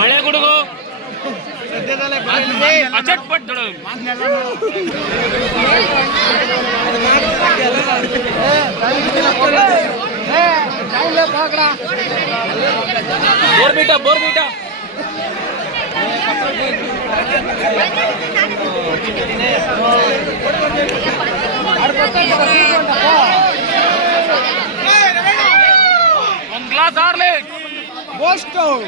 ಮಳೆ ಗುಡುಗು. ಅಚಟ್ಪಟ್ ಬೋರ್ಬೀಟ ಬೋರ್ಬೀಟ. ಒಂದು ಗ್ಲಾಸ್ ಆರ್ಲೇ. Boston!